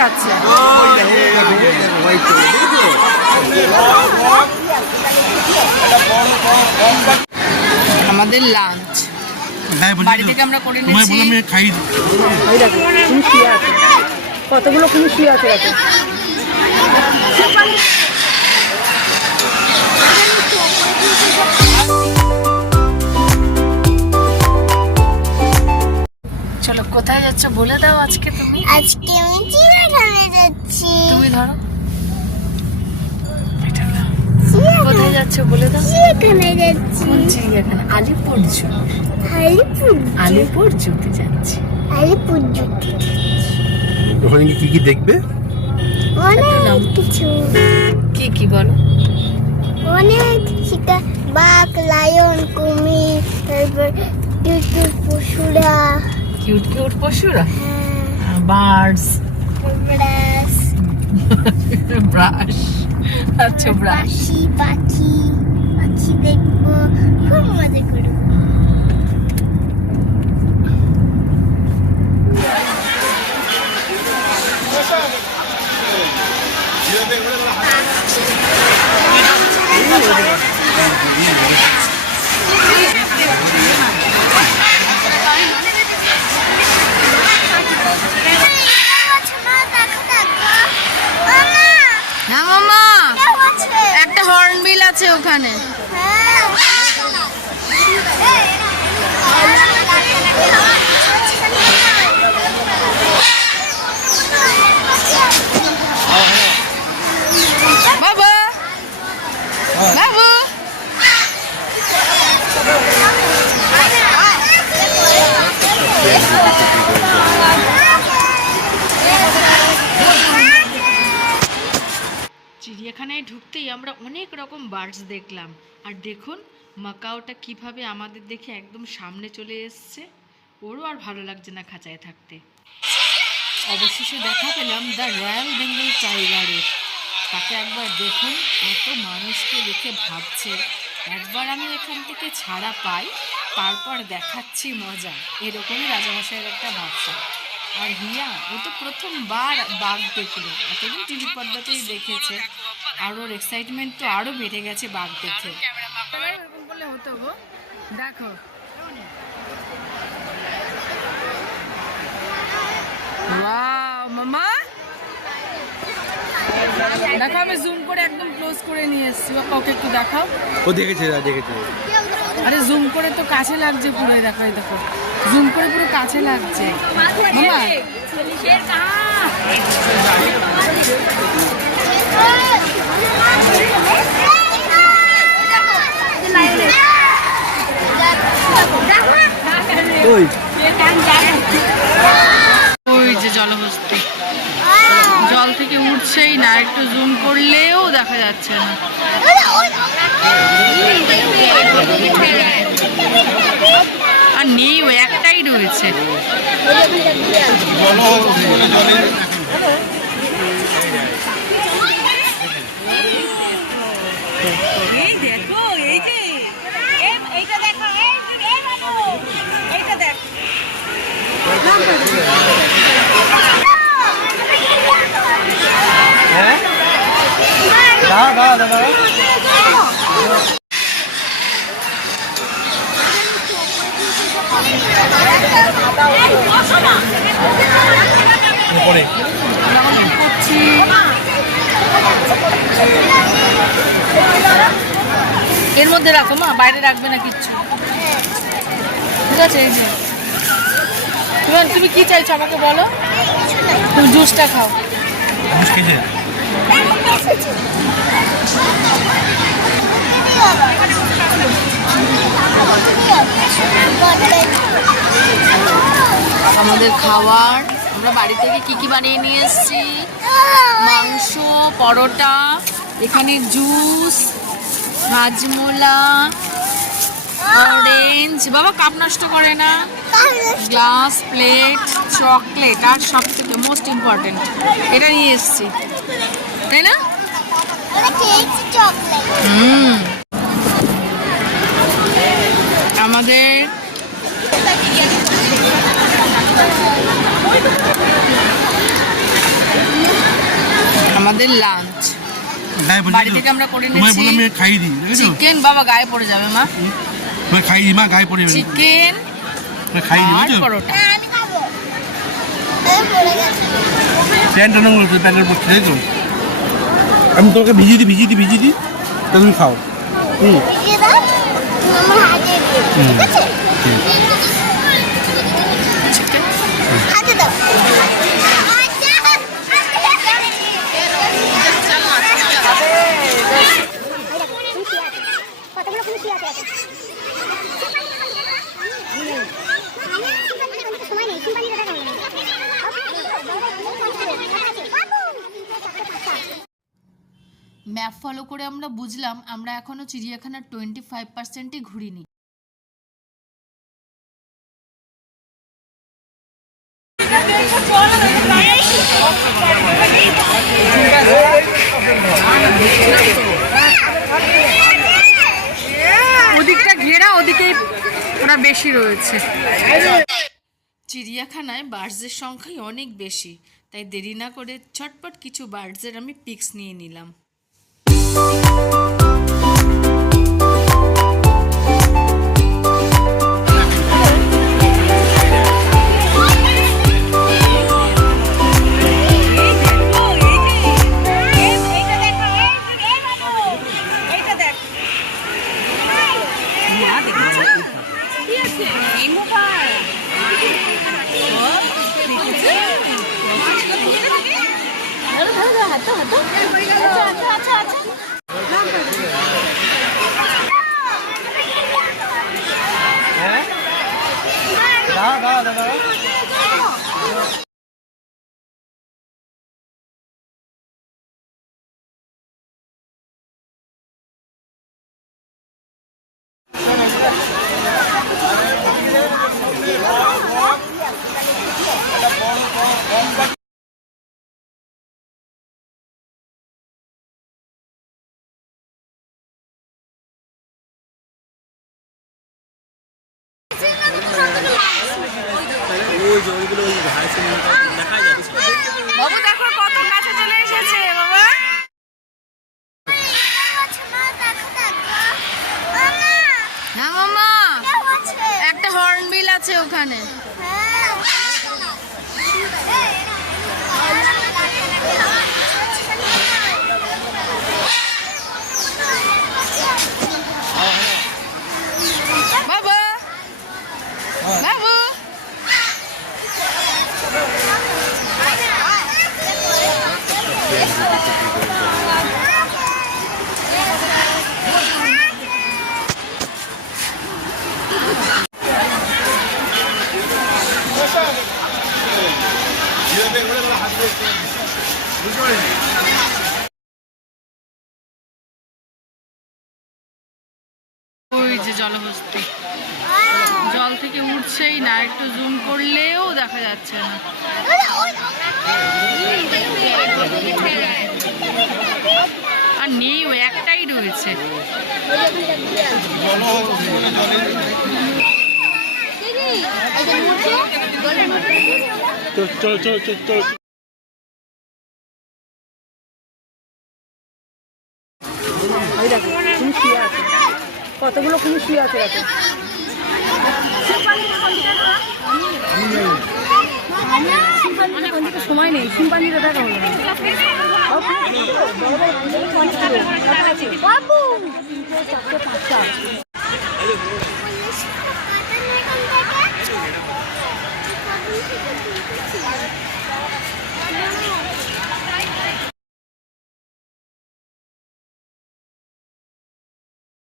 যাচ্ছে। আমাদের লাঞ্চ বাড়ি থেকে আমরা করে নিয়েছি। কতগুলো খুশি আছে এতে। চলো কোথায় যাচ্ছ বলে দাও আজকে তুমি। আজকে আমি চিড়িয়াখানায় যাচ্ছি। তুমি ধরো কোথায় যাচ্ছ বলে দাও। চিড়িয়াখানায় যাচ্ছি। কোন চিড়িয়াখানা? আলিপুর জু। আলিপুর জুতে যাচ্ছি। আলিপুর জুতে ওখানে কি কি দেখবে? অনেক কিছু। কি কি বলো? অনেক শিকা, বাঘ, লায়ন, কুমির, তারপর কিউট পশুরা। কিউট পশুরা, হ্যাঁ, বার্ডস, ব্রাশ, ব্রাশ। আচ্ছা ব্রাশ। পাখি দেখবো, খুব মজা করবো। হ্যাঁ মামা, একটা হর্নবিল আছে ওখানে। বাবা বাবু চিড়িয়াখানায় ঢুকতেই আমরা অনেক রকম বার্ডস দেখলাম। আর দেখুন মাকাওটা কিভাবে আমাদের দেখে একদম সামনে চলে এসছে। ওরও আর ভালো লাগছে না খাঁচায় থাকতে। অবশেষে দেখা পেলাম দ্য রয়্যাল বেঙ্গল টাইগারের। তাকে একবার দেখুন, এত মানুষকে দেখে ভাবছে একবার আমি এখান থেকে ছাড়া পাই, তারপর দেখাচ্ছি মজা। এরকমই রাজামশাইয়ের একটা ভাবছা। আর হিয়া, ও তো প্রথমবার বাঘ দেখলো, এতদিন টিভি পর্দাতেই দেখেছে। আর ওর এক্সাইটমেন্ট তো আরও বেড়ে গেছে বাঘ দেখে। এরকম করলে হতো গো, দেখো মামা, দেখো আমি জুম করে একদম ক্লোজ করে নিয়ে এসেছি। ওকে একটু দেখাও। ও দেখেছে। আরে জুম করে তো কাছে লাগছে পুরো, দেখো এই দেখো জুম করে পুরো কাছে লাগছে। মামা ওই যে জলহস্তি জল থেকে উঠছেই না, একটু জুম করলেও দেখা যাচ্ছে না। আর নেই, ও একটাই রয়েছে। এই দেখো, এই যে এইটা দেখো, এইটা দেখ। এর মধ্যে রাখো মা, বাইরে রাখবে না কিচ্ছু, ঠিক আছে? এই যে তুমি কি চাইছো আমাকে বলো। তুমি জুসটা খাও। আমাদের খাবার, আমরা বাড়ি থেকে কি কি বানিয়ে নিয়ে এসেছি। মাংস, পরোটা, এখানে জুস, হাজমোলা, অরেঞ্জ, বাবা কাপ নষ্ট করে না, গ্লাস, প্লেট, চকলেট, আর সব থেকে মোস্ট ইম্পর্টেন্ট এটা নিয়ে এসেছি, তাই না? আমাদের আমাদের লাঞ্চ গায়ে পড়ে বাড়ি যাবে। থেকে আমরা করে তোমায় নিয়েছি বললাম আমি খাইয়ে দিই, দেখেছো? চিকেন। বাবা গায়ে পড়ে যাবে মা। তোমায় খাইয়ে দিই মা, গায়ে পড়ে যাবে। চিকেন তোমায় খাইয়ে দিই, আর বুঝছো? পরোটা। আমি খাবো। এই পড়ে গেছে। প্যান্টটা নোংরা হচ্ছে, প্যান্টের পড়ছে, তাই তো? আমি তোমাকে ভিজিয়ে দিই তা তুমি খাও। ভিজিয়ে দাও, আমার হাতে দিও, ঠিক আছে? চিকেন হাতে দাও। কতগুলো খুশি আছে সময় নেই, সিম্পানি দাদা কেমন ম্যাপ ফলো করে আমরা বুঝলাম আমরা এখনো চিড়িয়াখানার 25%ই ঘুরিনি। ওদিকটা ঘেরা, ওদিকেই ওরা বেশি রয়েছে। চিড়িয়াখানায় বার্ডসের সংখ্যাই অনেক বেশি, তাই দেরি না করে ঝটপট কিছু বার্ডসের আমি পিক্স নিয়ে নিলাম। বাবু দেখো কত কাছে চলে এসেছে বাবা। হ্যাঁ মামা, একটা হর্নবিল আছে ওখানে। বাবা বাবু ওই যে জলহস্তি জল থেকে উঠছেই না, একটু জুম করলেও দেখা যাচ্ছে না। আর নেই, ও একটাই রয়েছে। চল। ওই দেখো তুমি শুয়ে আছে, কতগুলো তুমি শুয়ে আছে দেখো। সময় নেই, সিম্পানি দাদা কেমন বাবু 3, 4, 5টা